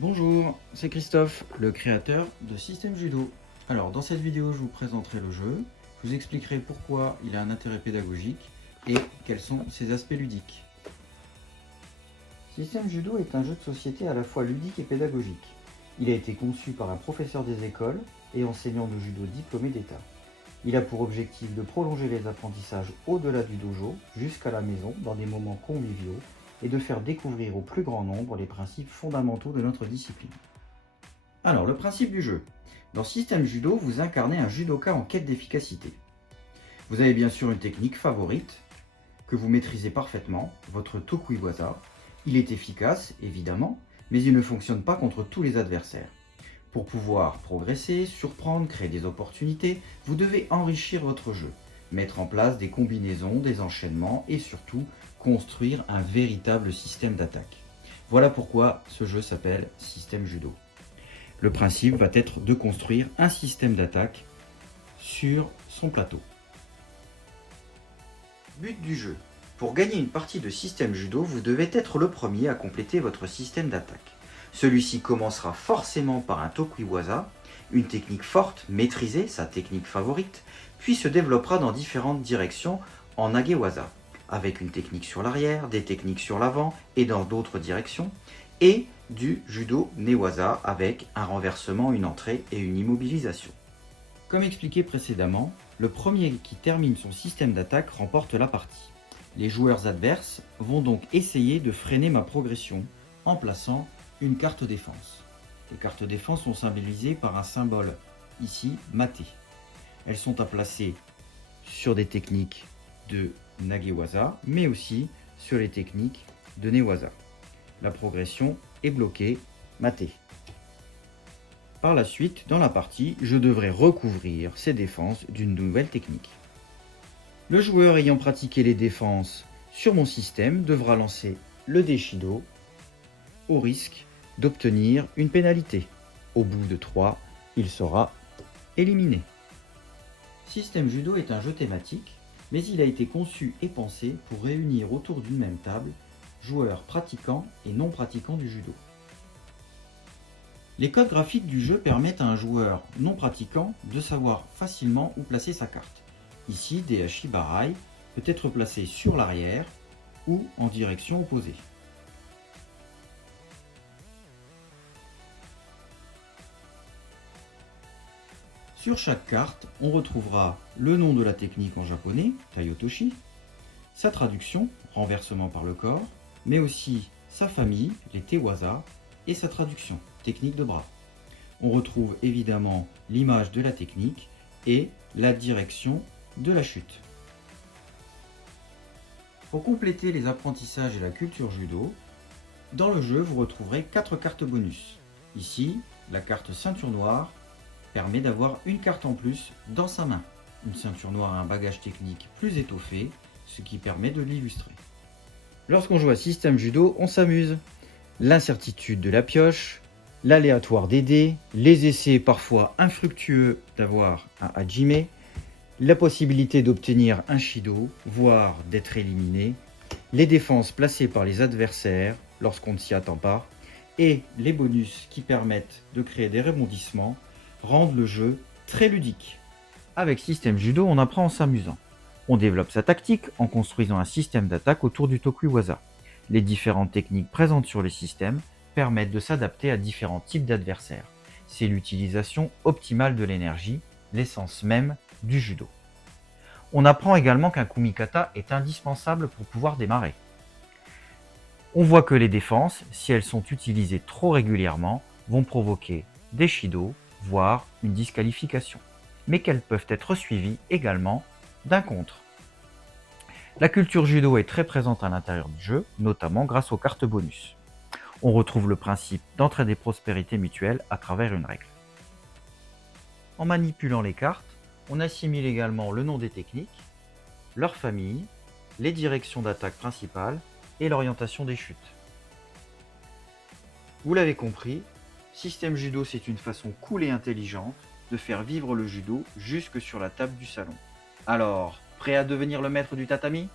Bonjour, c'est Christophe, le créateur de Système Judo. Alors, dans cette vidéo, je vous présenterai le jeu, je vous expliquerai pourquoi il a un intérêt pédagogique et quels sont ses aspects ludiques. Système Judo est un jeu de société à la fois ludique et pédagogique. Il a été conçu par un professeur des écoles et enseignant de judo diplômé d'État. Il a pour objectif de prolonger les apprentissages au-delà du dojo jusqu'à la maison dans des moments conviviaux et de faire découvrir au plus grand nombre les principes fondamentaux de notre discipline. Alors, le principe du jeu. Dans Système Judo, vous incarnez un judoka en quête d'efficacité. Vous avez bien sûr une technique favorite que vous maîtrisez parfaitement, votre Tokuiwaza. Il est efficace, évidemment, mais il ne fonctionne pas contre tous les adversaires. Pour pouvoir progresser, surprendre, créer des opportunités, vous devez enrichir votre jeu, mettre en place des combinaisons, des enchaînements et surtout construire un véritable système d'attaque. Voilà pourquoi ce jeu s'appelle Système Judo. Le principe va être de construire un système d'attaque sur son plateau. But du jeu. Pour gagner une partie de Système Judo, vous devez être le premier à compléter votre système d'attaque. Celui-ci commencera forcément par un Tokuiwaza, une technique forte, maîtrisée, sa technique favorite, puis se développera dans différentes directions en Nagewaza, avec une technique sur l'arrière, des techniques sur l'avant et dans d'autres directions, et du Judo Newaza avec un renversement, une entrée et une immobilisation. Comme expliqué précédemment, le premier qui termine son système d'attaque remporte la partie. Les joueurs adverses vont donc essayer de freiner ma progression en plaçant une carte défense. Les cartes défense sont symbolisées par un symbole, ici maté. Elles sont à placer sur des techniques de Nagewaza, mais aussi sur les techniques de Newaza. La progression est bloquée, maté. Par la suite, dans la partie, je devrais recouvrir ces défenses d'une nouvelle technique. Le joueur ayant pratiqué les défenses sur mon système devra lancer le Deshido au risque d'obtenir une pénalité. Au bout de 3, il sera éliminé. Système Judo est un jeu thématique, mais il a été conçu et pensé pour réunir autour d'une même table joueurs pratiquants et non pratiquants du judo. Les codes graphiques du jeu permettent à un joueur non pratiquant de savoir facilement où placer sa carte. Ici, Daihachi Barai peut être placé sur l'arrière ou en direction opposée. Sur chaque carte, on retrouvera le nom de la technique en japonais, Taiotoshi, sa traduction, renversement par le corps, mais aussi sa famille, les Tewaza, et sa traduction, technique de bras. On retrouve évidemment l'image de la technique et la direction de la chute. Pour compléter les apprentissages et la culture judo, dans le jeu vous retrouverez 4 cartes bonus. Ici, la carte ceinture noire permet d'avoir une carte en plus dans sa main. Une ceinture noire a un bagage technique plus étoffé, ce qui permet de l'illustrer. Lorsqu'on joue à Système Judo, on s'amuse. L'incertitude de la pioche, l'aléatoire des dés, les essais parfois infructueux d'avoir un hajime, la possibilité d'obtenir un shido, voire d'être éliminé, les défenses placées par les adversaires lorsqu'on ne s'y attend pas, et les bonus qui permettent de créer des rebondissements rendent le jeu très ludique. Avec Système Judo, on apprend en s'amusant. On développe sa tactique en construisant un système d'attaque autour du Tokuiwaza. Les différentes techniques présentes sur les systèmes permettent de s'adapter à différents types d'adversaires. C'est l'utilisation optimale de l'énergie, l'essence même du judo. On apprend également qu'un kumikata est indispensable pour pouvoir démarrer. On voit que les défenses, si elles sont utilisées trop régulièrement, vont provoquer des shido, voire une disqualification, mais qu'elles peuvent être suivies également d'un contre. La culture judo est très présente à l'intérieur du jeu, notamment grâce aux cartes bonus. On retrouve le principe d'entraide et prospérité mutuelle à travers une règle. En manipulant les cartes, on assimile également le nom des techniques, leur famille, les directions d'attaque principales et l'orientation des chutes. Vous l'avez compris, Système Judo c'est une façon cool et intelligente de faire vivre le judo jusque sur la table du salon. Alors, prêt à devenir le maître du tatami ?